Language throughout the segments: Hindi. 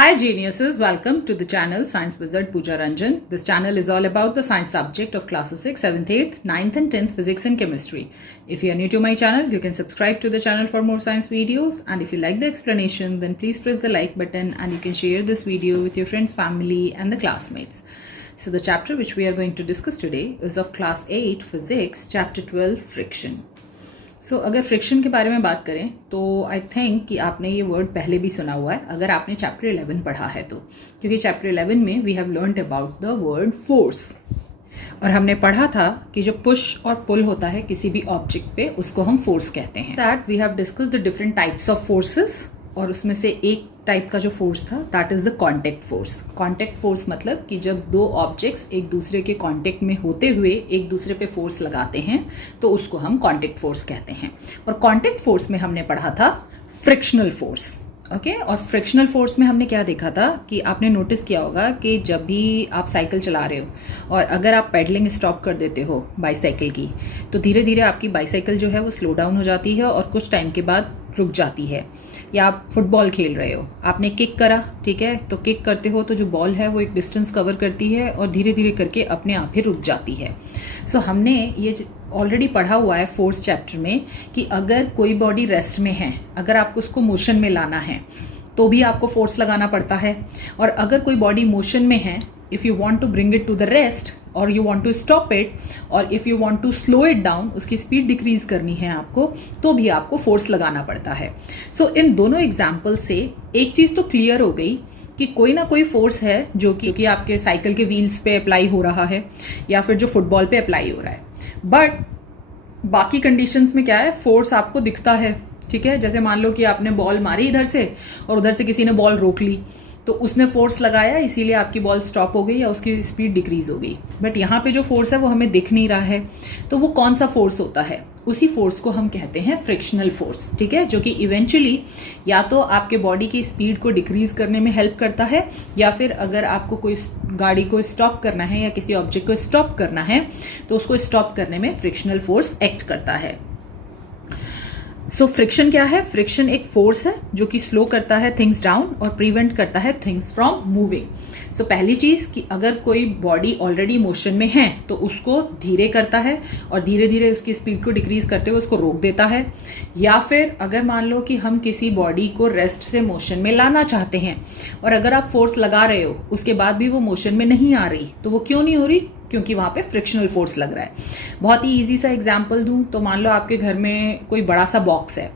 Hi geniuses, welcome to the channel Science Wizard Pooja Ranjan. This channel is all about the science subject of classes 6, 7th, 8th, 9th and 10th physics and chemistry. If you are new to my channel, you can subscribe to the channel for more science videos, and if you like the explanation, then please press the like button and you can share this video with your friends, family and the classmates. So the chapter which we are going to discuss today is of class 8 physics, chapter 12 friction. सो अगर फ्रिक्शन के बारे में बात करें तो आई थिंक कि आपने ये वर्ड पहले भी सुना हुआ है अगर आपने चैप्टर 11 पढ़ा है तो, क्योंकि चैप्टर 11 में we have learned about the word force और हमने पढ़ा था कि जो पुश और पुल होता है किसी भी ऑब्जेक्ट पे उसको हम फोर्स कहते हैं. That we have discussed the different types of forces और उसमें से एक टाइप का जो फोर्स था that is the contact force. Contact force मतलब कि जब दो ऑब्जेक्ट्स एक दूसरे के कांटेक्ट में होते हुए एक दूसरे पे फोर्स लगाते हैं तो उसको हम कांटेक्ट फोर्स कहते हैं. और कांटेक्ट फोर्स में हमने पढ़ा था फ्रिक्शनल फोर्स. ओके और फ्रिक्शनल फोर्स में हमने क्या देखा था कि आपने नोटिस किया होगा कि जब भी आप साइकिल चला रहे हो और अगर आप पेडलिंग स्टॉप कर देते हो बाईसाइकिल की तो धीरे धीरे आपकी बाईसाइकिल जो है वो स्लो डाउन हो जाती है और कुछ टाइम के बाद रुक जाती है. या आप फुटबॉल खेल रहे हो, आपने किक करा, ठीक है, तो किक करते हो तो जो बॉल है वो एक डिस्टेंस कवर करती है और धीरे धीरे करके अपने आप ही रुक जाती है. सो हमने ये ऑलरेडी पढ़ा हुआ है फोर्थ चैप्टर में कि अगर कोई बॉडी रेस्ट में है, अगर आपको उसको मोशन में लाना है तो भी आपको फोर्स लगाना पड़ता है. और अगर कोई बॉडी मोशन में है, if you want to bring it to the rest और you want to stop it और if you want to slow it down, उसकी स्पीड डिक्रीज करनी है आपको, तो भी आपको फोर्स लगाना पड़ता है. सो इन दोनों एग्जाम्पल से एक चीज तो क्लियर हो गई कि कोई ना कोई फोर्स है जो कि आपके साइकिल के व्हील्स पे अप्लाई हो रहा है या फिर जो फुटबॉल पे अप्लाई हो रहा है. बट बाकी कंडीशंस में क्या है, फोर्स आपको दिखता है, ठीक है. जैसे मान लो कि आपने बॉल मारी इधर से और उधर से किसी ने बॉल रोक ली तो उसने फोर्स लगाया इसीलिए आपकी बॉल स्टॉप हो गई या उसकी स्पीड डिक्रीज हो गई. बट यहाँ पे जो फोर्स है वो हमें दिख नहीं रहा है, तो वो कौन सा फोर्स होता है, उसी फोर्स को हम कहते हैं फ्रिक्शनल फोर्स, ठीक है, जो कि इवेंचुअली या तो आपके बॉडी की स्पीड को डिक्रीज करने में हेल्प करता है या फिर अगर आपको कोई गाड़ी को स्टॉप करना है या किसी ऑब्जेक्ट को स्टॉप करना है तो उसको स्टॉप करने में फ्रिक्शनल फोर्स एक्ट करता है. सो फ्रिक्शन क्या है? फ्रिक्शन एक फोर्स है जो कि स्लो करता है थिंग्स डाउन और प्रिवेंट करता है थिंग्स फ्रॉम मूविंग. सो पहली चीज कि अगर कोई बॉडी ऑलरेडी मोशन में है तो उसको धीरे करता है और धीरे धीरे उसकी स्पीड को डिक्रीज करते हुए उसको रोक देता है. या फिर अगर मान लो कि हम किसी बॉडी को रेस्ट से मोशन में लाना चाहते हैं और अगर आप फोर्स लगा रहे हो उसके बाद भी वो मोशन में नहीं आ रही, तो वो क्यों नहीं हो रही? क्योंकि वहां पे फ्रिक्शनल फोर्स लग रहा है. बहुत ही इजी सा एग्जांपल दूं तो मान लो आपके घर में कोई बड़ा सा बॉक्स है,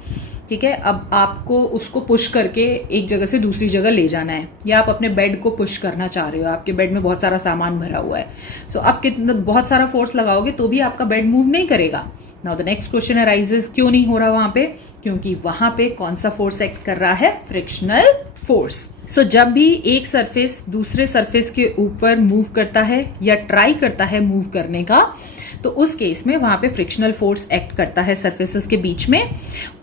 ठीक है, अब आपको उसको पुश करके एक जगह से दूसरी जगह ले जाना है या आप अपने बेड को पुश करना चाह रहे हो, आपके बेड में बहुत सारा सामान भरा हुआ है. सो आप कितना बहुत सारा फोर्स लगाओगे तो भी आपका बेड मूव नहीं करेगा. Now the next question arises, क्यों नहीं हो रहा वहां पे? क्योंकि वहां पे कौन सा फोर्स एक्ट कर रहा है? Frictional force. सो जब भी एक सरफेस दूसरे सरफेस के ऊपर मूव करता है या ट्राई करता है मूव करने का तो उस केस में वहां पे फ्रिक्शनल फोर्स एक्ट करता है सरफेसेस के बीच में.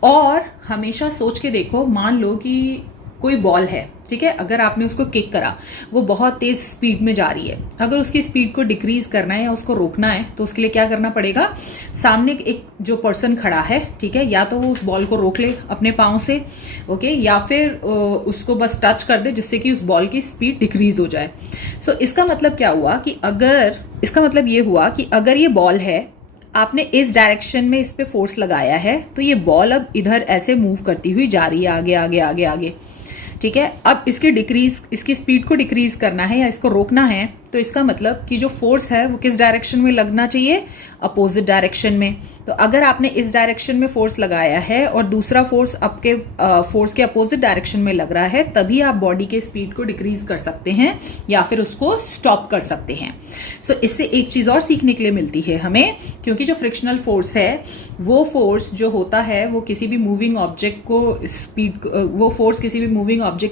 और हमेशा सोच के देखो, मान लो कि कोई बॉल है, ठीक है, अगर आपने उसको किक करा, वो बहुत तेज स्पीड में जा रही है, अगर उसकी स्पीड को डिक्रीज करना है या उसको रोकना है तो उसके लिए क्या करना पड़ेगा? सामने एक जो पर्सन खड़ा है, ठीक है, या तो वो उस बॉल को रोक ले अपने पांव से, ओके, या फिर उसको बस टच कर दे जिससे कि उस बॉल की स्पीड डिक्रीज हो जाए. सो इसका मतलब क्या हुआ कि इसका मतलब ये हुआ कि अगर ये बॉल है, आपने इस डायरेक्शन में इस पे फोर्स लगाया है तो ये बॉल अब इधर ऐसे मूव करती हुई जा रही है आगे आगे आगे आगे, ठीक है. अब इसकी स्पीड को डिक्रीज करना है या इसको रोकना है तो इसका मतलब कि जो फोर्स है वो किस डायरेक्शन में लगना चाहिए? अपोजिट डायरेक्शन में. तो अगर आपने इस डायरेक्शन में फोर्स लगाया है और दूसरा फोर्स आपके फोर्स के अपोजिट डायरेक्शन में लग रहा है, तभी आप बॉडी के स्पीड को डिक्रीज कर सकते हैं या फिर उसको स्टॉप कर सकते हैं. सो इससे एक चीज और सीखने के लिए मिलती है हमें, क्योंकि जो फ्रिक्शनल फोर्स है वो फोर्स जो होता है वो किसी भी मूविंग ऑब्जेक्ट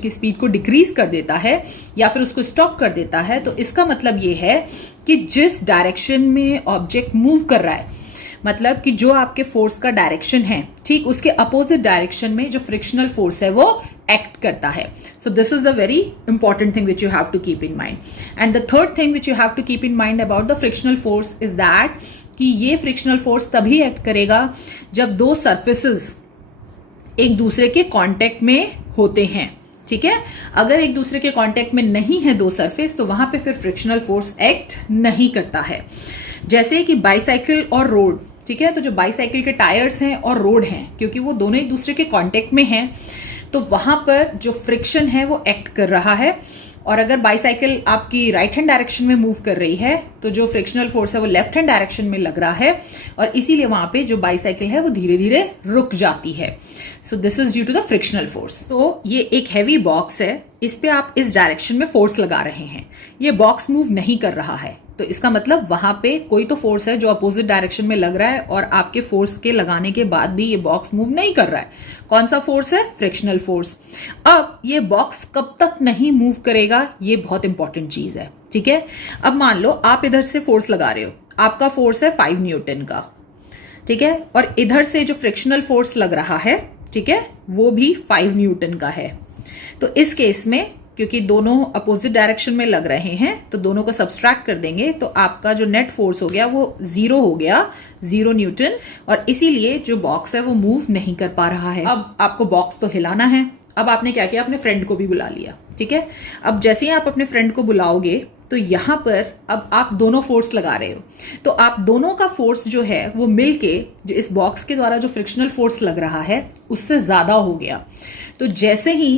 की स्पीड को डिक्रीज कर देता है या फिर उसको स्टॉप कर देता है. तो इसका मतलब ये है कि जिस डायरेक्शन में ऑब्जेक्ट मूव कर रहा है, मतलब कि जो आपके फोर्स का डायरेक्शन है, ठीक उसके अपोजिट डायरेक्शन में जो फ्रिक्शनल फोर्स है वो एक्ट करता है. So this is the very important thing which you have to keep in mind. And the third thing which you have to keep in mind about the frictional force is that कि ये फ्रिक्शनल फोर्स तभी एक्ट करेगा जब दो सर्फेसेस एक दूसरे के कांटेक्ट में होते हैं, ठीक है। अगर एक दूसरे के कांटेक्ट में नहीं है दो सरफेस तो वहां पे फिर फ्रिक्शनल फोर्स एक्ट नहीं करता है। जैसे कि बाईसाइकिल और रोड, ठीक है, तो जो बाईसाइकिल के टायर्स हैं और रोड हैं, क्योंकि वो दोनों एक दूसरे के कांटेक्ट में हैं तो वहां पर जो फ्रिक्शन है वो एक्ट कर रहा है। और अगर बाईसाइकिल आपकी राइट हैंड डायरेक्शन में मूव कर रही है तो जो फ्रिक्शनल फोर्स है वो लेफ्ट हैंड डायरेक्शन में लग रहा है और इसीलिए वहां पे जो बाईसाइकिल है वो धीरे धीरे रुक जाती है। So this is due to the frictional force. तो ये एक हैवी बॉक्स है, इस पे आप इस डायरेक्शन में फोर्स लगा रहे हैं, ये बॉक्स मूव नहीं कर रहा है, तो इसका मतलब वहां पे कोई तो फोर्स है जो अपोजिट डायरेक्शन में लग रहा है और आपके फोर्स के लगाने के बाद भी ये बॉक्स मूव नहीं कर रहा है। कौन सा फोर्स है? Frictional force. अब ये बॉक्स कब तक नहीं मूव करेगा, ये बहुत इंपॉर्टेंट चीज है, ठीक है। अब मान लो आप इधर से फोर्स लगा रहे हो, आपका फोर्स है 5 न्यूटन का, ठीक है, और इधर से जो फ्रिक्शनल फोर्स लग रहा है, ठीक है, वो भी 5 न्यूटन का है। तो इस केस में क्योंकि दोनों अपोजिट डायरेक्शन में लग रहे हैं तो दोनों को सब्सट्रैक्ट कर देंगे तो आपका जो नेट फोर्स हो गया वो 0 हो गया, 0 न्यूटन, और इसीलिए जो बॉक्स है वो मूव नहीं कर पा रहा है। अब आपको बॉक्स तो हिलाना है। अब आपने क्या किया, अपने फ्रेंड को भी बुला लिया, ठीक है। अब जैसे ही आप अपने फ्रेंड को बुलाओगे तो यहां पर अब आप दोनों फोर्स लगा रहे हो, तो आप दोनों का फोर्स जो है वो मिलके जो इस बॉक्स के द्वारा जो फ्रिक्शनल फोर्स लग रहा है उससे ज्यादा हो गया। तो जैसे ही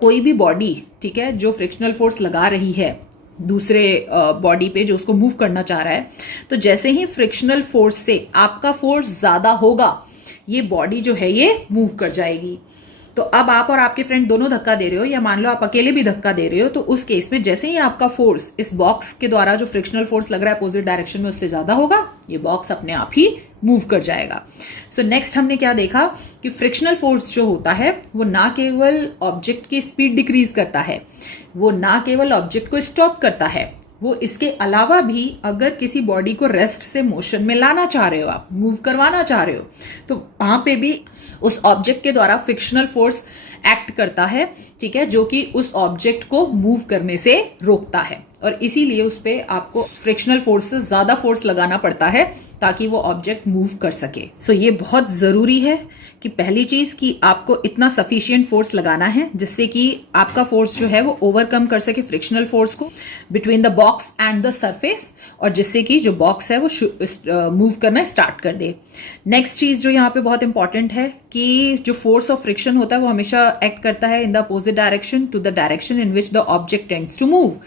कोई भी बॉडी, ठीक है, जो फ्रिक्शनल फोर्स लगा रही है दूसरे बॉडी पे जो उसको मूव करना चाह रहा है, तो जैसे ही फ्रिक्शनल फोर्स से आपका फोर्स ज्यादा होगा ये बॉडी जो है ये मूव कर जाएगी। तो अब आप और आपके फ्रेंड दोनों धक्का दे रहे हो या मान लो आप अकेले भी धक्का दे रहे हो, तो उस केस में जैसे ही आपका फोर्स इस बॉक्स के द्वारा जो फ्रिक्शनल फोर्स लग रहा है अपोजिट डायरेक्शन में उससे ज्यादा होगा, ये बॉक्स अपने आप ही मूव कर जाएगा। सो नेक्स्ट हमने क्या देखा कि फ्रिक्शनल फोर्स जो होता है वो ना केवल ऑब्जेक्ट की स्पीड डिक्रीज करता है, वो ना केवल ऑब्जेक्ट को स्टॉप करता है, वो इसके अलावा भी अगर किसी बॉडी को रेस्ट से मोशन में लाना चाह रहे हो, आप मूव करवाना चाह रहे हो, तो वहां पे भी उस ऑब्जेक्ट के द्वारा फ्रिक्शनल फोर्स एक्ट करता है, ठीक है, जो कि उस ऑब्जेक्ट को मूव करने से रोकता है और इसीलिए उस पे आपको फ्रिक्शनल फोर्स से ज्यादा फोर्स लगाना पड़ता है ताकि वो ऑब्जेक्ट मूव कर सके। सो ये बहुत जरूरी है कि पहली चीज कि आपको इतना सफिशिएंट फोर्स लगाना है जिससे कि आपका फोर्स जो है वो ओवरकम कर सके फ्रिक्शनल फोर्स को between the box and the surface, और जिससे कि जो बॉक्स है वो मूव करना स्टार्ट कर दे। नेक्स्ट चीज जो यहाँ पे बहुत इंपॉर्टेंट है कि जो फोर्स ऑफ फ्रिक्शन होता है वो हमेशा एक्ट करता है in the opposite direction to the direction in which the object tends to move.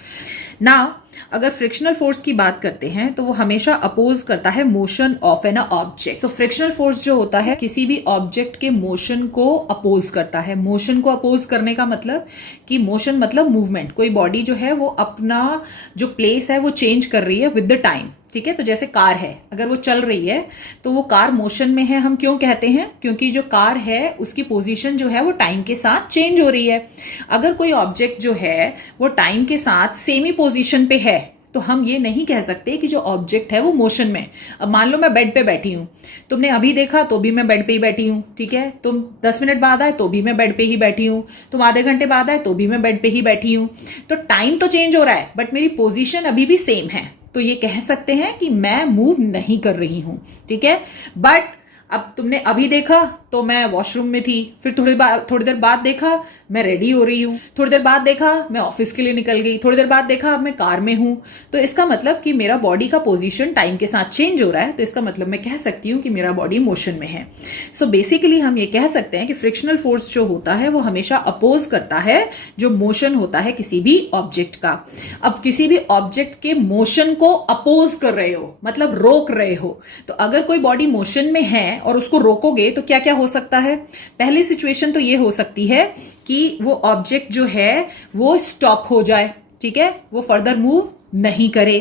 Now अगर फ्रिक्शनल फोर्स की बात करते हैं तो वो हमेशा अपोज करता है मोशन ऑफ एन ऑब्जेक्ट। तो फ्रिक्शनल फोर्स जो होता है किसी भी ऑब्जेक्ट के मोशन को अपोज करता है। मोशन को अपोज करने का मतलब कि मोशन मतलब मूवमेंट, कोई बॉडी जो है वो अपना जो प्लेस है वो चेंज कर रही है विद द टाइम, ठीक है। तो जैसे कार है, अगर वो चल रही है तो वो कार मोशन में है, हम क्यों कहते हैं, क्योंकि जो कार है उसकी पोजीशन जो है वो टाइम के साथ चेंज हो रही है। अगर कोई ऑब्जेक्ट जो है वो टाइम के साथ सेम ही पोजीशन पे है तो हम ये नहीं कह सकते कि जो ऑब्जेक्ट है वो मोशन में। अब मान लो मैं बेड पे बैठी हूं, तुमने अभी देखा तो भी मैं बेड पे ही बैठी हूं, ठीक है, तुम 10 मिनट बाद आए तो भी मैं बेड पे ही बैठी हूं, तुम आधे घंटे बाद आए तो भी मैं बेड पे ही बैठी हूं। तो टाइम तो चेंज हो रहा है बट मेरी पोजीशन अभी भी सेम है, तो ये कह सकते हैं कि मैं मूव नहीं कर रही हूं, ठीक है। बट अब तुमने अभी देखा तो मैं वॉशरूम में थी, फिर थोड़ी देर बाद देखा मैं रेडी हो रही हूँ, थोड़ी देर बाद देखा मैं ऑफिस के लिए निकल गई, थोड़ी देर बाद देखा अब मैं कार में हूं। तो इसका मतलब कि मेरा बॉडी का पोजीशन टाइम के साथ चेंज हो रहा है, तो इसका मतलब मैं कह सकती हूँ कि मेरा बॉडी मोशन में है। सो बेसिकली हम ये कह सकते हैं कि फ्रिक्शनल फोर्स जो होता है वो हमेशा अपोज करता है जो मोशन होता है किसी भी ऑब्जेक्ट का। अब किसी भी ऑब्जेक्ट के मोशन को अपोज कर रहे हो मतलब रोक रहे हो, तो अगर कोई बॉडी मोशन में है और उसको रोकोगे तो क्या क्या हो सकता है। पहली सिचुएशन तो ये हो सकती है कि वो ऑब्जेक्ट जो है वो स्टॉप हो जाए, ठीक है, वो फर्दर मूव नहीं करे।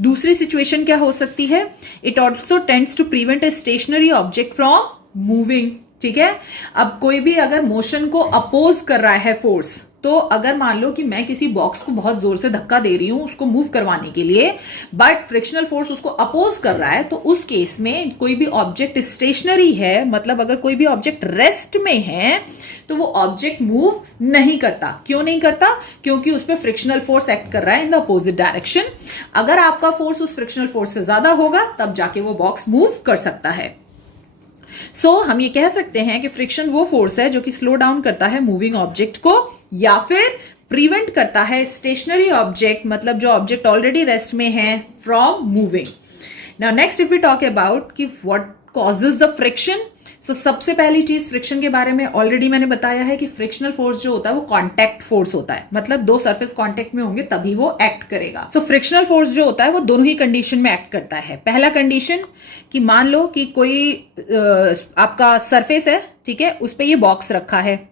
दूसरी सिचुएशन क्या हो सकती है, it also tends to prevent a stationary object from moving, ठीक है। अब कोई भी अगर मोशन को अपोज कर रहा है फोर्स, तो अगर मान लो कि मैं किसी बॉक्स को बहुत जोर से धक्का दे रही हूं उसको मूव करवाने के लिए, बट फ्रिक्शनल फोर्स उसको अपोज कर रहा है, तो उस केस में कोई भी ऑब्जेक्ट स्टेशनरी है, मतलब अगर कोई भी ऑब्जेक्ट रेस्ट में है तो वो ऑब्जेक्ट मूव नहीं करता। क्यों नहीं करता, क्योंकि उस पर फ्रिक्शनल फोर्स एक्ट कर रहा है इन द अपोजिट डायरेक्शन। अगर आपका फोर्स उस फ्रिक्शनल फोर्स से ज्यादा होगा तब जाके वो बॉक्स मूव कर सकता है। सो हम ये कह सकते हैं कि फ्रिक्शन वो फोर्स है जो कि स्लो डाउन करता है मूविंग ऑब्जेक्ट को या फिर प्रिवेंट करता है स्टेशनरी ऑब्जेक्ट, मतलब जो ऑब्जेक्ट ऑलरेडी रेस्ट में है, from moving. Now next if we talk about कि what causes the friction, so सबसे पहली चीज फ्रिक्शन के बारे में ऑलरेडी मैंने बताया है कि फ्रिक्शनल फोर्स जो होता है वो कांटेक्ट फोर्स होता है, मतलब दो सरफेस कांटेक्ट में होंगे तभी वो एक्ट करेगा। सो फ्रिक्शनल फोर्स जो होता है वो दोनों ही कंडीशन में एक्ट करता है। पहला कंडीशन कि मान लो कि कोई आपका सरफेस है, ठीक है, उस पर ये बॉक्स रखा है,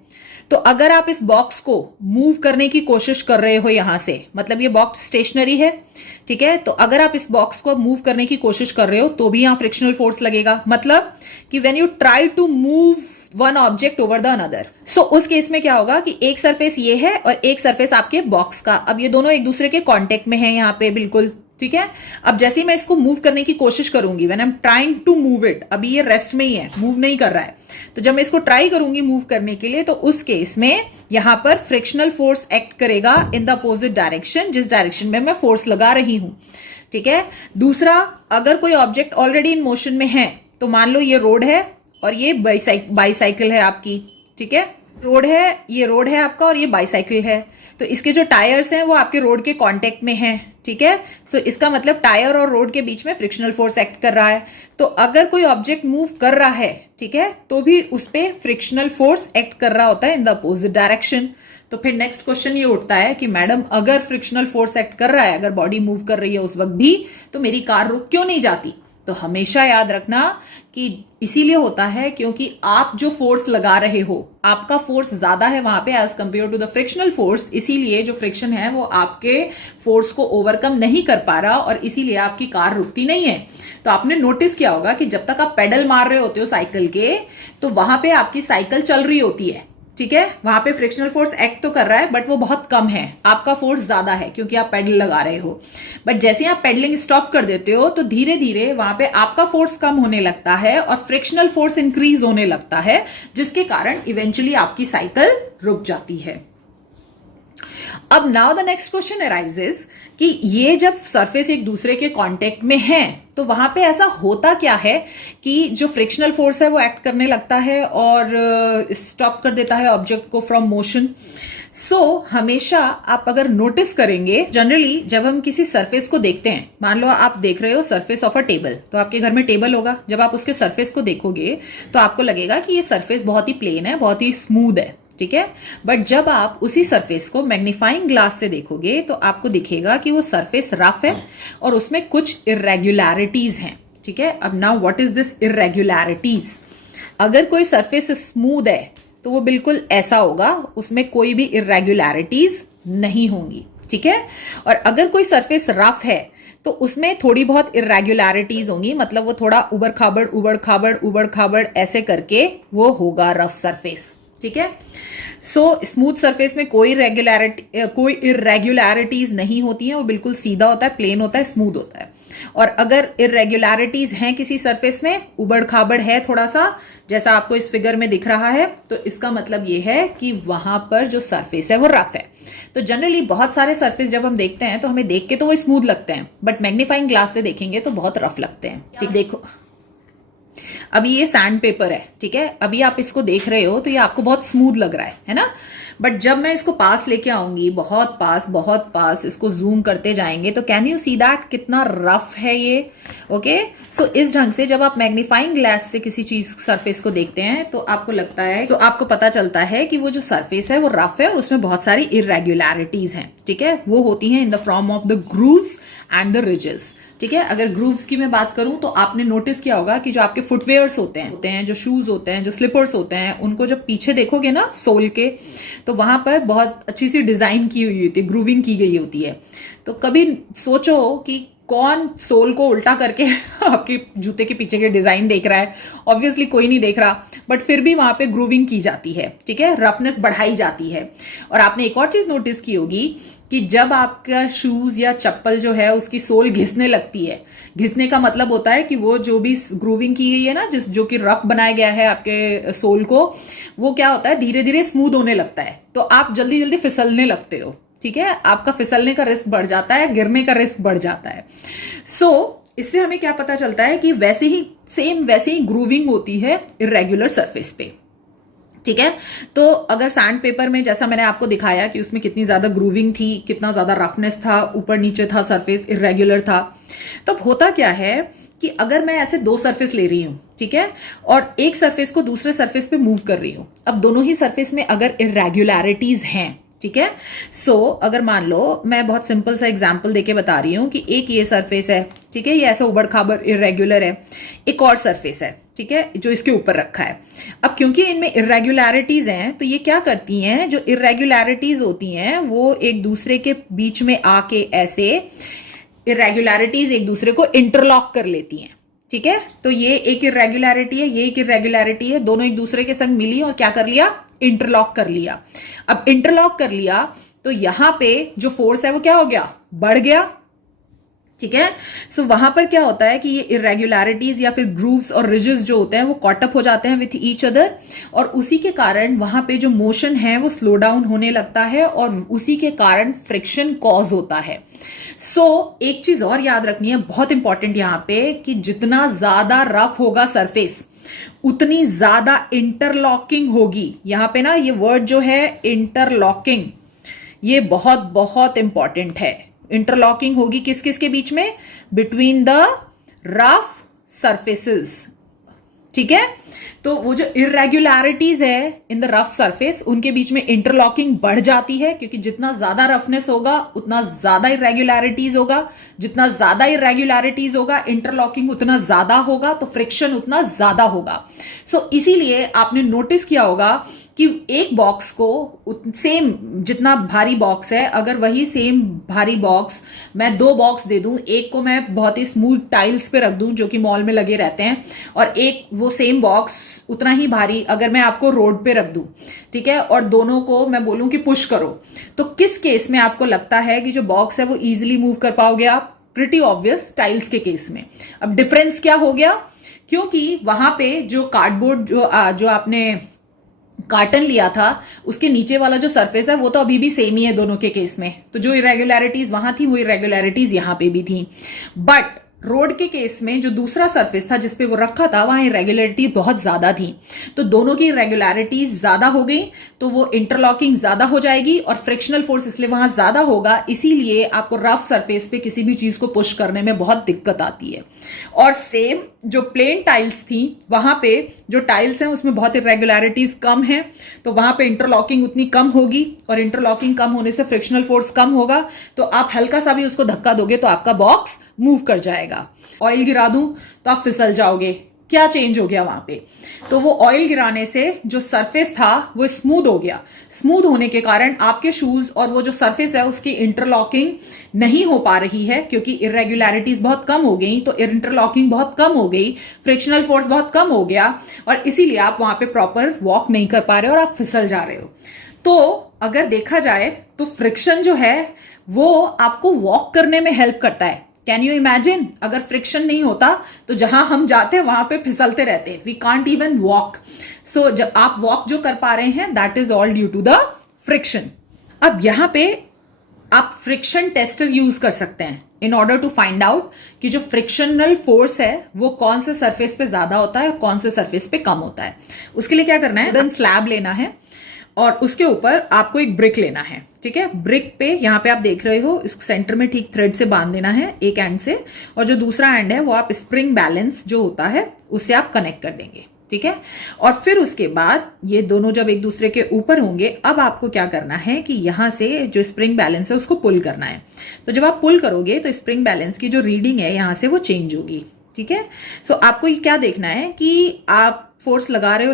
तो अगर आप इस बॉक्स को मूव करने की कोशिश कर रहे हो यहां से, मतलब ये बॉक्स स्टेशनरी है, ठीक है, तो अगर आप इस बॉक्स को मूव करने की कोशिश कर रहे हो तो भी यहां फ्रिक्शनल फोर्स लगेगा, मतलब कि when you try to move one object over the another. So उस केस में क्या होगा कि एक सरफेस ये है और एक सरफेस आपके बॉक्स का, अब ये दोनों एक दूसरे के कांटेक्ट में है यहां पे बिल्कुल, ठीक है। अब जैसे ही मैं इसको मूव करने की कोशिश करूंगी, when I am trying to move it, अभी ये रेस्ट में ही है, मूव नहीं कर रहा है, तो जब मैं इसको ट्राई करूंगी मूव करने के लिए, तो उस केस में यहां पर फ्रिक्शनल फोर्स एक्ट करेगा इन द अपोजिट डायरेक्शन, जिस डायरेक्शन में मैं फोर्स लगा रही हूं, ठीक है। दूसरा, अगर कोई ऑब्जेक्ट ऑलरेडी इन मोशन में है, तो मान लो ये रोड है और ये बाईसाइकिल है आपकी, ठीक है, रोड है, ये रोड है आपका और ये बाईसाइकिल है, तो इसके जो टायर्स हैं वो आपके रोड के कांटेक्ट में हैं, ठीक है। सो इसका मतलब टायर और रोड के बीच में फ्रिक्शनल फोर्स एक्ट कर रहा है। तो अगर कोई ऑब्जेक्ट मूव कर रहा है, ठीक है, तो भी उस पर फ्रिक्शनल फोर्स एक्ट कर रहा होता है इन द अपोजिट डायरेक्शन। तो फिर नेक्स्ट क्वेश्चन ये उठता है कि मैडम अगर फ्रिक्शनल फोर्स एक्ट कर रहा है, अगर बॉडी मूव कर रही है उस वक्त भी, तो मेरी कार रुक क्यों नहीं जाती? तो हमेशा याद रखना कि इसीलिए होता है क्योंकि आप जो फोर्स लगा रहे हो, आपका फोर्स ज्यादा है वहां पे as compare to the frictional force, इसीलिए जो फ्रिक्शन है वो आपके फोर्स को ओवरकम नहीं कर पा रहा और इसीलिए आपकी कार रुकती नहीं है। तो आपने नोटिस किया होगा कि जब तक आप पेडल मार रहे होते हो साइकिल के, तो वहां पे आपकी साइकिल चल रही होती है, ठीक है, वहां पे फ्रिक्शनल फोर्स एक्ट तो कर रहा है बट वो बहुत कम है, आपका फोर्स ज्यादा है क्योंकि आप पेडल लगा रहे हो। बट जैसे आप पेडलिंग स्टॉप कर देते हो तो धीरे धीरे वहां पे आपका फोर्स कम होने लगता है और फ्रिक्शनल फोर्स इंक्रीज होने लगता है, जिसके कारण इवेंचुअली आपकी साइकिल रुक जाती है। अब now the next question arises कि ये जब सरफेस एक दूसरे के कांटेक्ट में है तो वहां पे ऐसा होता क्या है कि जो फ्रिक्शनल फोर्स है वो एक्ट करने लगता है और स्टॉप कर देता है ऑब्जेक्ट को फ्रॉम मोशन। सो हमेशा आप अगर नोटिस करेंगे, जनरली जब हम किसी सरफेस को देखते हैं, मान लो आप देख रहे हो सरफेस ऑफ अ टेबल, तो आपके घर में टेबल होगा, जब आप उसके सरफेस को देखोगे तो आपको लगेगा कि ये सरफेस बहुत ही प्लेन है, बहुत ही स्मूथ है, ठीक है। बट जब आप उसी सरफेस को मैग्नीफाइंग ग्लास से देखोगे तो आपको दिखेगा कि वो सरफेस रफ है और उसमें कुछ इरेग्युलरिटीज हैं, ठीक है। अब नाउ व्हाट इज दिस इरेग्युलरिटीज? अगर कोई सरफेस स्मूथ है तो वो बिल्कुल ऐसा होगा, उसमें कोई भी इरेग्युलरिटीज नहीं होंगी, ठीक है। और अगर कोई सरफेस रफ है तो उसमें थोड़ी बहुत इरेग्युलरिटीज होंगी, मतलब वो थोड़ा उबड़ खाबड़ ऐसे करके वो होगा रफ सरफेस, ठीक है। सो स्मूथ सरफेस में कोई इरेग्युलरिटीज नहीं होती हैं, वो बिल्कुल सीधा होता है, प्लेन होता है, स्मूथ होता है। और अगर इरेग्युलरिटीज हैं किसी सरफेस में, उबड़ खाबड़ है थोड़ा सा, जैसा आपको इस फिगर में दिख रहा है, तो इसका मतलब ये है कि वहां पर जो सरफेस है वो रफ है। तो जनरली बहुत सारे सरफेस जब हम देखते हैं तो हमें देख के तो वो स्मूथ लगते हैं, बट मैग्नीफाइंग ग्लास से देखेंगे तो बहुत रफ लगते हैं, ठीक। देखो अभी ये सैंड पेपर है, ठीक है, अभी आप इसको देख रहे हो तो ये आपको बहुत स्मूथ लग रहा है ना। बट जब मैं इसको पास लेके आऊंगी, बहुत पास इसको जूम करते जाएंगे, तो कैन यू सी दैट कितना रफ है ये? ओके, सो इस ढंग से जब आप मैग्नीफाइंग ग्लास से किसी चीज सरफेस को देखते हैं तो आपको लगता है, तो आपको पता चलता है कि वो जो सरफेस है वो रफ है और उसमें बहुत सारी इरेग्युलरिटीज हैं, ठीक है। वो होती हैं in the form of the grooves and the ridges, ठीक है। अगर ग्रूव्स की मैं बात करूं तो आपने नोटिस किया होगा कि जो आपके फुटवेयर्स होते हैं, जो शूज होते हैं, जो स्लीपर्स होते हैं, उनको जब पीछे देखोगे ना सोल के, तो वहां पर बहुत अच्छी सी डिजाइन की हुई होती है, ग्रूविंग की गई होती है। तो कभी सोचो कि कौन सोल को उल्टा करके आपके जूते के पीछे के डिजाइन देख रहा है? ऑब्वियसली कोई नहीं देख रहा, बट फिर भी वहां पे ग्रूविंग की जाती है, ठीक है, रफनेस बढ़ाई जाती है। और आपने एक और चीज नोटिस की होगी कि जब आपका शूज या चप्पल जो है उसकी सोल घिसने लगती है, घिसने का मतलब होता है कि वो जो भी ग्रूविंग की गई है ना, जो कि रफ बनाया गया है आपके सोल को, वो क्या होता है, धीरे धीरे स्मूथ होने लगता है, तो आप जल्दी जल्दी फिसलने लगते हो, ठीक है। आपका फिसलने का रिस्क बढ़ जाता है, गिरने का रिस्क बढ़ जाता है। सो इससे हमें क्या पता चलता है कि वैसे ही सेम वैसे ही ग्रूविंग होती है इरेगुलर सरफेस पे, ठीक है। तो अगर सैंड पेपर में जैसा मैंने आपको दिखाया कि उसमें कितनी ज्यादा ग्रूविंग थी, कितना ज्यादा रफनेस था, ऊपर नीचे था, सरफेस इरेगुलर था, तो होता क्या है कि अगर मैं ऐसे दो सरफेस ले रही हूं, ठीक है, और एक सरफेस को दूसरे सरफेस पे मूव कर रही हूं, अब दोनों ही सरफेस में अगर इरेगुलरिटीज हैं, ठीक है, सो अगर मान लो मैं बहुत सिंपल सा एग्जांपल देके बता रही हूं कि एक ये सरफेस है, ठीक है, ये ऐसा उबड़ खाबड़ इरेगुलर है, एक और सरफेस है, ठीक है, जो इसके ऊपर रखा है। अब क्योंकि इनमें इरेगुलरिटीज हैं, तो ये क्या करती हैं, जो इरेगुलरिटीज होती हैं वो एक दूसरे के बीच में आके ऐसे इरेगुलरिटीज एक दूसरे को इंटरलॉक कर लेती हैं, ठीक है। तो ये एक इरेगुलरिटी है, ये एक इरेगुलरिटी है, दोनों एक दूसरे के संग मिली और क्या कर लिया, इंटरलॉक कर लिया। अब इंटरलॉक कर लिया तो यहां पे जो फोर्स है वो क्या हो गया, बढ़ गया, ठीक है। सो वहां पर क्या होता है कि ये इरेगुलरिटीज या फिर ग्रूव्स और रिजेस जो होते हैं वो कॉटअप हो जाते हैं विथ ईच अदर, और उसी के कारण वहां पे जो मोशन है वो स्लो डाउन होने लगता है और उसी के कारण फ्रिक्शन कॉज होता है। एक चीज और याद रखनी है, बहुत इंपॉर्टेंट यहां पे, कि जितना ज्यादा रफ होगा सरफेस उतनी ज्यादा इंटरलॉकिंग होगी। यहां पे ना ये वर्ड जो है इंटरलॉकिंग, ये बहुत बहुत इंपॉर्टेंट है। इंटरलॉकिंग होगी किस किस के बीच में, बिटवीन द रफ सरफेसेस, ठीक है। तो वो जो इरेगुलरिटीज है इन द रफ सरफेस, उनके बीच में इंटरलॉकिंग बढ़ जाती है, क्योंकि जितना ज्यादा रफनेस होगा उतना ज्यादा इरेगुलरिटीज होगा, जितना ज्यादा इरेगुलरिटीज होगा इंटरलॉकिंग उतना ज्यादा होगा, तो फ्रिक्शन उतना ज्यादा होगा। इसीलिए आपने नोटिस किया होगा कि एक बॉक्स को सेम जितना भारी बॉक्स है, अगर वही सेम भारी बॉक्स मैं दो बॉक्स दे दूं, एक को मैं बहुत ही स्मूथ टाइल्स पे रख दूं जो कि मॉल में लगे रहते हैं, और एक वो सेम बॉक्स उतना ही भारी अगर मैं आपको रोड पे रख दूं, ठीक है, और दोनों को मैं बोलूं कि पुश करो, तो किस केस में आपको लगता है कि जो बॉक्स है वो इजीली मूव कर पाओगे आप? प्रिटी ऑब्वियस, टाइल्स के केस में। अब डिफरेंस क्या हो गया, क्योंकि वहां पे जो कार्डबोर्ड जो आपने कार्टन लिया था उसके नीचे वाला जो सरफेस है वो तो अभी भी सेम ही है दोनों के केस में, तो जो इरेगुलरिटीज वहां थी वो इरेगुलरिटीज यहां पे भी थी। बट रोड के केस में जो दूसरा सरफेस था जिसपे वो रखा था वहां इरेगुलरिटी बहुत ज्यादा थी, तो दोनों की इरेगुलरिटी ज्यादा हो गई, तो वो इंटरलॉकिंग ज्यादा हो जाएगी और फ्रिक्शनल फोर्स इसलिए वहां ज्यादा होगा, इसीलिए आपको रफ सरफेस पे किसी भी चीज को पुश करने में बहुत दिक्कत आती है। और सेम जो प्लेन टाइल्स थी वहां पे जो टाइल्स हैं उसमें बहुत इरेगुलरिटीज कम है, तो वहां पे इंटरलॉकिंग उतनी कम होगी, और इंटरलॉकिंग कम होने से फ्रिक्शनल फोर्स कम होगा, तो आप हल्का सा भी उसको धक्का दोगे तो आपका बॉक्स मूव कर जाएगा। ऑयल गिरा दूं तो आप फिसल जाओगे, क्या चेंज हो गया वहां पे, तो वो ऑयल गिराने से जो सरफेस था वो स्मूथ हो गया, स्मूथ होने के कारण आपके शूज और वो जो सरफेस है उसकी इंटरलॉकिंग नहीं हो पा रही है, क्योंकि इरेगुलरिटीज बहुत कम हो गई, तो इंटरलॉकिंग बहुत कम हो गई, फ्रिक्शनल फोर्स बहुत कम हो गया, और इसीलिए आप वहां पे प्रॉपर वॉक नहीं कर पा रहे हो और आप फिसल जा रहे हो। तो अगर देखा जाए तो फ्रिक्शन जो है वो आपको वॉक करने में हेल्प करता है। कैन यू इमेजिन, अगर फ्रिक्शन नहीं होता तो जहां हम जाते वहां पे फिसलते रहते, we can't even walk. So जब आप वॉक जो कर पा रहे हैं that is all due to the friction. अब यहां पे आप फ्रिक्शन टेस्टर यूज कर सकते हैं in order to find out कि जो फ्रिक्शनल फोर्स है वो कौन से सरफेस पे ज्यादा होता है और कौन से सरफेस पे कम होता है। उसके लिए क्या करना है, वुडन स्लैब लेना है और उसके ऊपर आपको एक ब्रिक लेना है, ठीक है। ब्रिक पे यहां पे आप देख रहे हो इस सेंटर में ठीक थ्रेड से बांध देना है एक एंड से, और जो दूसरा एंड है वो आप स्प्रिंग बैलेंस जो होता है उससे आप कनेक्ट कर देंगे, ठीक है। और फिर उसके बाद ये दोनों जब एक दूसरे के ऊपर होंगे, अब आपको क्या करना है कि यहां से जो स्प्रिंग बैलेंस है उसको पुल करना है। तो जब आप पुल करोगे तो स्प्रिंग बैलेंस की जो रीडिंग है यहां से वो चेंज होगी, ठीक है। सो आपको ये क्या देखना है कि आप फोर्स लगा रहे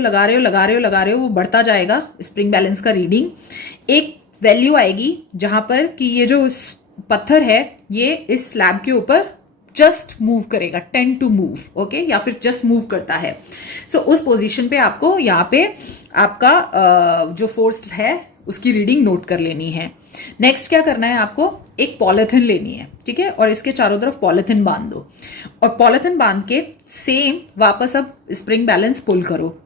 हो, वो बढ़ता जाएगा स्प्रिंग बैलेंस का रीडिंग, एक वैल्यू आएगी जहां पर कि ये जो पत्थर है ये इस स्लैब के ऊपर जस्ट मूव करेगा, टेंड टू मूव, ओके, या फिर जस्ट मूव करता है। सो उस पोजीशन पे आपको यहाँ पे आपका जो फोर्स है उसकी रीडिंग नोट कर लेनी है। नेक्स्ट क्या करना है, आपको एक पॉलिथिन लेनी है, ठीक है, और इसके चारों तरफ पॉलिथिन बांध दो, और पॉलिथिन बांध के सेम वापस अब स्प्रिंग बैलेंस पुल करो,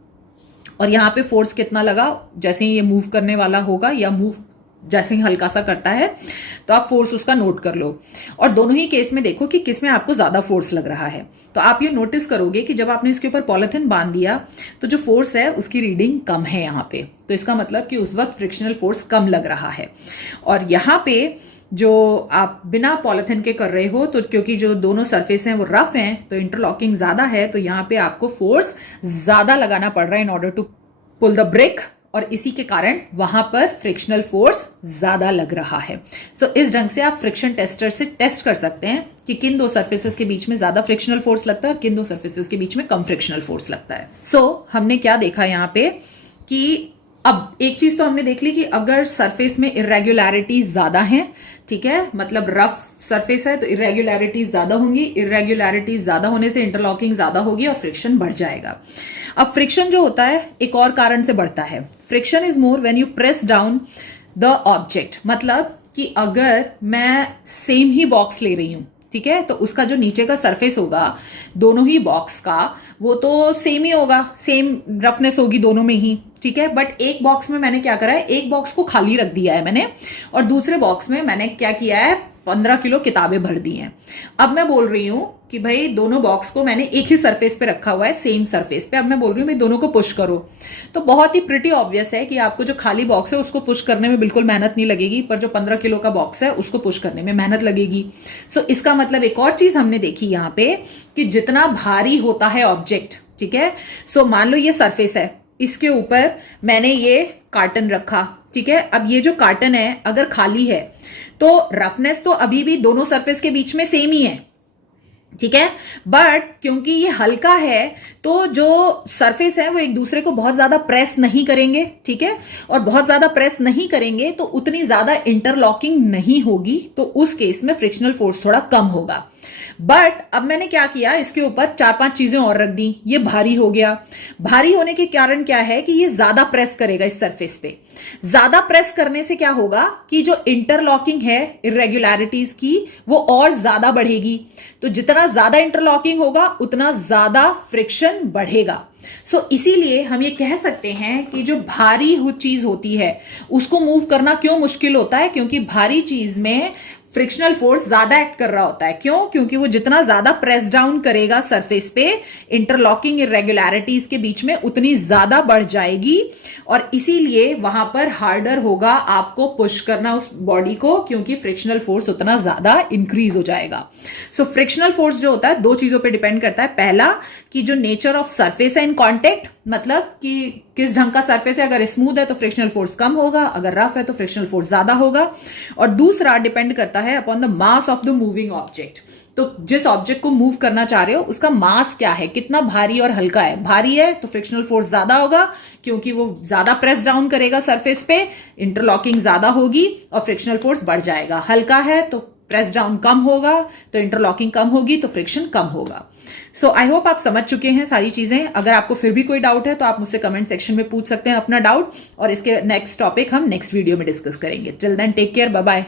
और यहाँ पे फोर्स कितना लगा, जैसे ही ये मूव करने वाला होगा या मूव जैसे ही हल्का सा करता है तो आप फोर्स उसका नोट कर लो और दोनों ही केस में देखो कि किस में आपको ज्यादा फोर्स लग रहा है। तो आप ये नोटिस करोगे कि जब आपने इसके ऊपर पॉलिथीन बांध दिया तो जो फोर्स है उसकी रीडिंग कम है यहाँ पे, तो इसका मतलब कि उस वक्त फ्रिक्शनल फोर्स कम लग रहा है। और यहाँ पे जो आप बिना पॉलिथीन के कर रहे हो तो क्योंकि जो दोनों सरफेस हैं वो रफ हैं तो इंटरलॉकिंग ज्यादा है, तो यहाँ पे आपको फोर्स ज्यादा लगाना पड़ रहा है in order to pull the brake, और इसी के कारण वहां पर फ्रिक्शनल फोर्स ज्यादा लग रहा है। सो इस ढंग से आप फ्रिक्शन टेस्टर से टेस्ट कर सकते हैं कि किन दो सरफेसेस के बीच में ज्यादा फ्रिक्शनल फोर्स लगता है और किन दो सरफेसेस के बीच में कम फ्रिक्शनल फोर्स लगता है। सो हमने क्या देखा यहाँ पे कि अब एक चीज तो हमने देख ली कि अगर सरफेस में इरेगुलरिटीज ज्यादा हैं, ठीक है, मतलब रफ सरफेस है तो इरेगुलरिटीज ज्यादा होंगी, इरेगुलरिटीज ज्यादा होने से इंटरलॉकिंग ज्यादा होगी और फ्रिक्शन बढ़ जाएगा। अब फ्रिक्शन जो होता है एक और कारण से बढ़ता है। Friction is more when you press down the object, मतलब कि अगर मैं सेम ही बॉक्स ले रही हूं, ठीक है, तो उसका जो नीचे का सरफेस होगा दोनों ही बॉक्स का वो तो सेम ही होगा, सेम रफनेस होगी दोनों में ही, ठीक है। बट एक बॉक्स में मैंने क्या करा है, एक बॉक्स को खाली रख दिया है मैंने और दूसरे बॉक्स में मैंने क्या किया है, 15 किलो किताबें भर दी हैं। अब मैं बोल रही हूं कि भाई दोनों बॉक्स को मैंने एक ही सरफेस पे रखा हुआ है, सेम सरफेस पे, अब मैं बोल रही हूँ भाई दोनों को पुश करो, तो बहुत ही प्रिटी ऑब्वियस है कि आपको जो खाली बॉक्स है उसको पुश करने में बिल्कुल मेहनत नहीं लगेगी, पर जो 15 किलो का बॉक्स है उसको पुश करने में मेहनत लगेगी। सो इसका मतलब एक और चीज हमने देखी यहाँ पे कि जितना भारी होता है ऑब्जेक्ट, ठीक है, सो मान लो ये सरफेस है, इसके ऊपर मैंने ये कार्टन रखा, ठीक है, अब ये जो कार्टन है अगर खाली है तो रफनेस तो अभी भी दोनों सरफेस के बीच में सेम ही है, ठीक है, बट क्योंकि ये हल्का है तो जो सरफेस है वो एक दूसरे को बहुत ज्यादा प्रेस नहीं करेंगे, ठीक है, और बहुत ज्यादा प्रेस नहीं करेंगे तो उतनी ज्यादा इंटरलॉकिंग नहीं होगी, तो उस केस में फ्रिक्शनल फोर्स थोड़ा कम होगा। बट अब मैंने क्या किया, इसके ऊपर 4-5 चीजें और रख दी, ये भारी हो गया। भारी होने के कारण क्या है कि ये ज्यादा प्रेस करेगा इस सरफेस पे, ज्यादा प्रेस करने से क्या होगा कि जो इंटरलॉकिंग है इरेगुलरिटीज की वो और ज्यादा बढ़ेगी, तो जितना ज्यादा इंटरलॉकिंग होगा उतना ज्यादा फ्रिक्शन बढ़ेगा। सो इसीलिए हम ये कह सकते हैं कि जो भारी चीज होती है उसको मूव करना क्यों मुश्किल होता है, क्योंकि भारी चीज में फ्रिक्शनल फोर्स ज्यादा एक्ट कर रहा होता है। क्यों? क्योंकि वो जितना ज्यादा प्रेस डाउन करेगा सरफेस पे, इंटरलॉकिंग इरेगुलरिटीज के बीच में उतनी ज्यादा बढ़ जाएगी और इसीलिए वहां पर हार्डर होगा आपको पुश करना उस बॉडी को, क्योंकि फ्रिक्शनल फोर्स उतना ज्यादा इंक्रीज हो जाएगा। सो फ्रिक्शनल फोर्स जो होता है दो चीजों पे डिपेंड करता है। पहला कि जो नेचर ऑफ सरफेस है इन कॉन्टेक्ट, मतलब कि किस ढंग का सरफेस है, अगर स्मूथ है तो फ्रिक्शनल फोर्स कम होगा, अगर रफ है तो फ्रिक्शनल फोर्स ज्यादा होगा। और दूसरा डिपेंड करता है upon the mass of the moving object, तो जिस ऑब्जेक्ट को मूव करना चाह रहे हो उसका मास क्या है, कितना भारी और हल्का है। भारी है तो फ्रिक्शनल फोर्स ज्यादा होगा क्योंकि वो ज्यादा प्रेस डाउन करेगा सरफेस पे, इंटरलॉकिंग ज्यादा होगी और फ्रिक्शनल फोर्स बढ़ जाएगा। हल्का है तो प्रेस डाउन कम होगा तो इंटरलॉकिंग कम होगी तो फ्रिक्शन कम होगा। सो आई होप आप समझ चुके हैं सारी चीजें। अगर आपको फिर भी कोई डाउट है तो आप मुझसे कमेंट सेक्शन में पूछ सकते हैं अपना डाउट, और इसके नेक्स्ट टॉपिक हम नेक्स्ट वीडियो में डिस्कस करेंगे। Till then take care, bye bye.